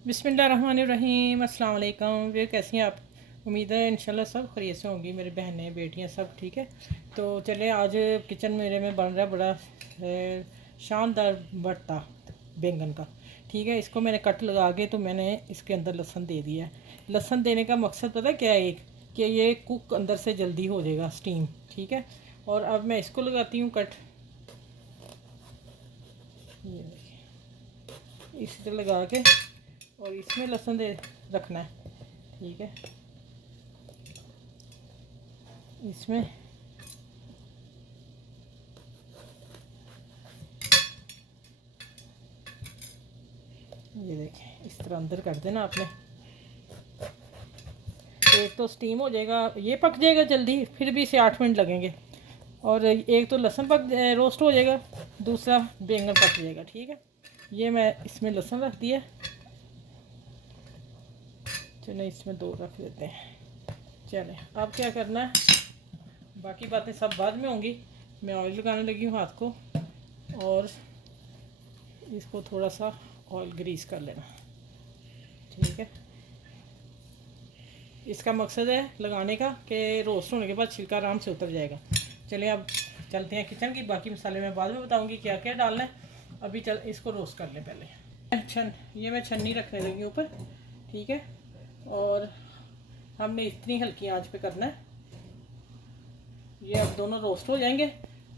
बिस्मिल्लाहिर्रहमानिर्रहीम। अस्सलाम वालेकुम। वे कैसी हैं आप? उम्मीद है इंशाल्लाह सब खैरियत से होंगी। मेरी बहनें बेटियां सब ठीक है। तो चले आज किचन मेरे में बन रहा है बड़ा शानदार भरता बैंगन का। ठीक है, इसको मैंने कट लगा के तो मैंने इसके अंदर लहसुन दे दिया है। लहसुन देने का मकसद पता है क्या है? एक कि ये कुक अंदर से जल्दी हो जाएगा, स्टीम। ठीक है, और अब मैं इसको लगाती हूँ कट। ये देखिए, इसी तरह लगा के और इसमें लहसुन दे रखना है। ठीक है, इसमें ये देखें, इस तरह अंदर कर देना आपने। एक तो स्टीम हो जाएगा, ये पक जाएगा जल्दी, फिर भी इसे 8 मिनट लगेंगे। और एक तो लहसुन पक रोस्ट हो जाएगा, दूसरा बैंगन पक जाएगा। ठीक है, ये मैं इसमें लहसुन रख दिया। चलो इसमें 2 रख देते हैं। चले अब क्या करना है, बाकी बातें सब बाद में होंगी। मैं ऑयल लगाने लगी हूँ हाथ को, और इसको थोड़ा सा ऑयल ग्रीस कर लेना। ठीक है, इसका मकसद है लगाने का कि रोस्ट होने के बाद छिलका आराम से उतर जाएगा। चलिए अब चलते हैं किचन की। बाकी मसाले मैं बाद में बताऊंगी क्या क्या डालना है। अभी चल इसको रोस्ट कर लें पहले। ये मैं छन्नी रखने लगी ऊपर। ठीक है, और हमने इतनी हल्की आंच पे करना है। ये अब दोनों रोस्ट हो जाएंगे,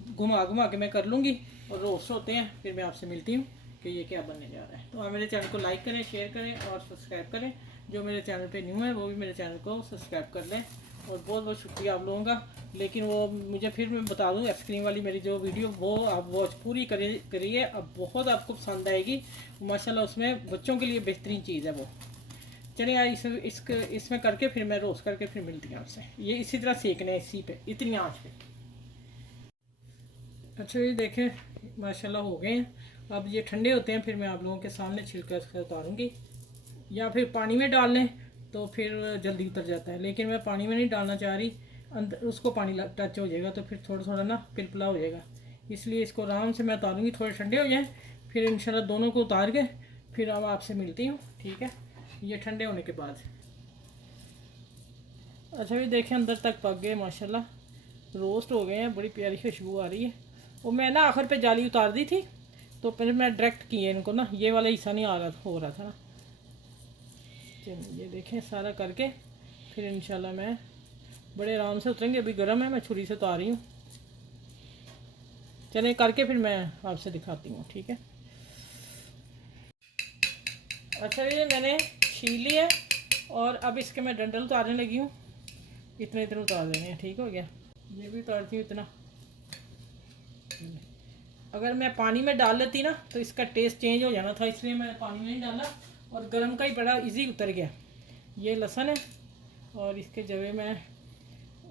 घुमा घुमा के मैं कर लूँगी, और रोस्ट होते हैं फिर मैं आपसे मिलती हूँ कि ये क्या बनने जा रहा है। तो आप मेरे चैनल को लाइक करें, शेयर करें और सब्सक्राइब करें। जो मेरे चैनल पे न्यू है वो भी मेरे चैनल को सब्सक्राइब कर लें। और बहुत बहुत शुक्रिया आप लोगों का। लेकिन वो मुझे फिर मैं बता दूँ, आइसक्रीम वाली मेरी जो वीडियो वो आप वॉच पूरी करिए। अब बहुत आपको पसंद आएगी माशाल्लाह। उसमें बच्चों के लिए बेहतरीन चीज़ है वो। चलिए यार इसमें करके फिर मैं रोस्ट करके फिर मिलती हूँ आपसे। ये इसी तरह सेकना है, इसी पे इतनी आँच पे। अच्छा ये देखें माशाल्लाह हो गए हैं। अब ये ठंडे होते हैं फिर मैं आप लोगों के सामने छिलका इसका उतारूँगी। या फिर पानी में डाल लें तो फिर जल्दी उतर जाता है, लेकिन मैं पानी में नहीं डालना चाह रही। अंदर उसको पानी टच हो जाएगा तो फिर थोड़ा थोड़ा ना पिलपला हो जाएगा। इसलिए इसको आराम से मैं उतारूँगी, थोड़े ठंडे हो जाएँ फिर इंशाल्लाह दोनों को उतार के फिर अब आपसे मिलती हूँ। ठीक है, ये ठंडे होने के बाद। अच्छा ये देखें अंदर तक पक गए माशाल्लाह, रोस्ट हो गए हैं, बड़ी प्यारी खुशबू आ रही है। वो मैं ना आखिर पे जाली उतार दी थी तो फिर मैं डायरेक्ट किए इनको ना, ये वाला हिस्सा नहीं आ रहा हो रहा था ना। चलिए ये देखें सारा करके फिर इंशाल्लाह मैं बड़े आराम से उतरेंगे। अभी गर्म है, मैं छुरी से उतार रही हूँ। चलें करके फिर मैं आपसे दिखाती हूँ। ठीक है, अच्छा ये मैंने छील लिया और अब इसके मैं डंडल उतारने लगी हूँ। इतने इतने उतार देने हैं। ठीक हो गया, ये भी उतारती हूँ इतना। अगर मैं पानी में डाल लेती ना तो इसका टेस्ट चेंज हो जाना था, इसलिए मैं पानी में नहीं डाला और गर्म का ही बड़ा इजी उतर गया। ये लहसुन है और इसके जवे मैं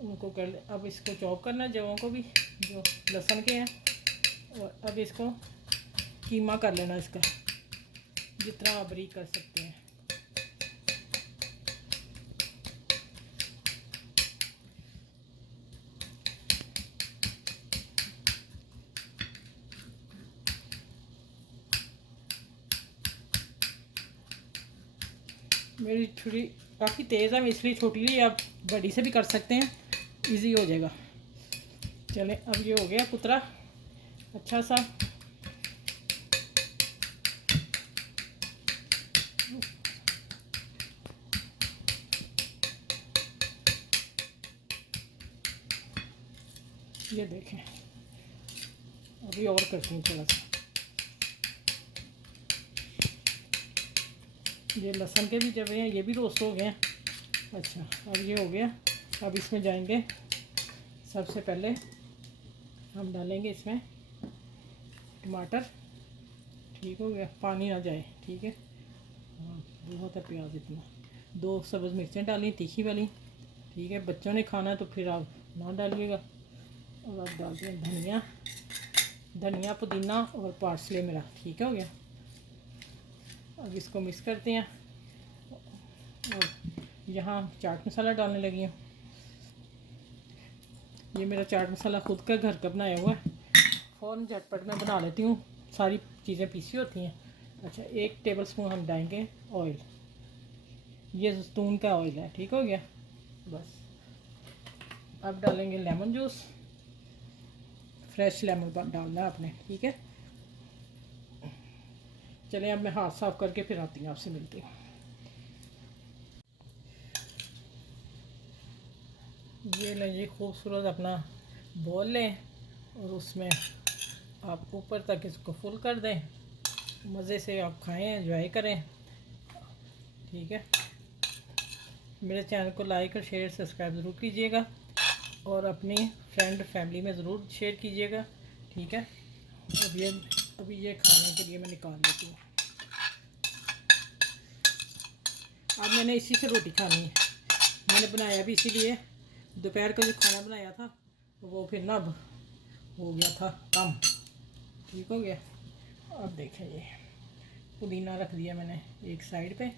उनको कर, अब इसको चॉप करना है जवों को भी जो लहसुन के हैं। और अब इसको कीमा कर लेना इसका, जितना आप बारीक कर सकते हैं। मेरी छुरी काफ़ी तेज़ है, इसलिए छोटी ली, आप बड़ी से भी कर सकते हैं, इजी हो जाएगा। चलें अब ये हो गया कुतरा अच्छा सा। ये देखें, अभी और करती हूँ थोड़ा सा। ये लहसुन के भी जब हैं ये भी रोस्ट हो गए हैं। अच्छा अब ये हो गया। अब इसमें जाएंगे, सबसे पहले हम डालेंगे इसमें टमाटर। ठीक हो गया, पानी ना जाए। ठीक है, हाँ बहुत है प्याज इतना। 2 सब्ज़ मिर्चें डाली तीखी वाली। ठीक है, बच्चों ने खाना तो फिर आप ना डालिएगा। और आप डालते हैं धनिया, धनिया पुदीना और पार्सले मेरा। ठीक हो गया, अब इसको मिक्स करते हैं। और यहाँ चाट मसाला डालने लगी हूँ। ये मेरा चाट मसाला खुद का घर का बनाया हुआ है, फ़ौरन झटपट मैं बना लेती हूँ। सारी चीज़ें पीसी होती हैं अच्छा 1 टेबल स्पून हम डालेंगे ऑयल, ये जैतून का ऑयल है, ठीक हो गया। बस अब डालेंगे लेमन जूस, फ्रेश लेमन डालना है आपने, ठीक है। चलिए अब मैं हाथ साफ करके फिर आती हूँ, आपसे मिलती हूँ। ये लें जी खूबसूरत अपना बॉल लें और उसमें आप ऊपर तक इसको फुल कर दें, मज़े से आप खाएं, एंजॉय करें, ठीक है। मेरे चैनल को लाइक और शेयर सब्सक्राइब ज़रूर कीजिएगा और अपनी फ्रेंड फैमिली में ज़रूर शेयर कीजिएगा, ठीक है। अभी ये खाने के लिए मैं निकाल लेती हूँ। अब मैंने इसी से रोटी खानी है, मैंने बनाया भी इसीलिए, दोपहर का जो खाना बनाया था वो फिर ना अब हो गया था कम, ठीक हो गया। अब देखें ये पुदीना रख दिया मैंने एक साइड पे,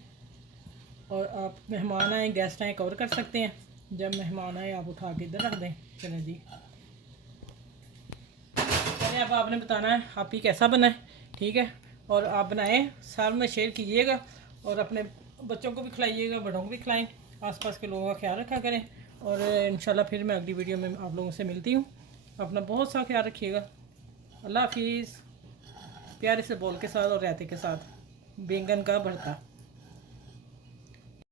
और आप मेहमान आए गेस्ट आए कवर कर सकते हैं, जब मेहमान आए आप उठा के इधर रख दें। चलें जी, चलें अब आपने बताना है आप ही कैसा बना है, ठीक है। और आप बनाएं, साथ में शेयर कीजिएगा और अपने बच्चों को भी खिलाइएगा, बड़ों को भी खिलाएं, आसपास के लोगों का ख्याल रखा करें। और इंशाल्लाह फिर मैं अगली वीडियो में आप लोगों से मिलती हूँ। अपना बहुत सा ख्याल रखिएगा। अल्लाह हाफिज़। प्यारे से बोल के साथ और रायते के साथ बैंगन का भरता।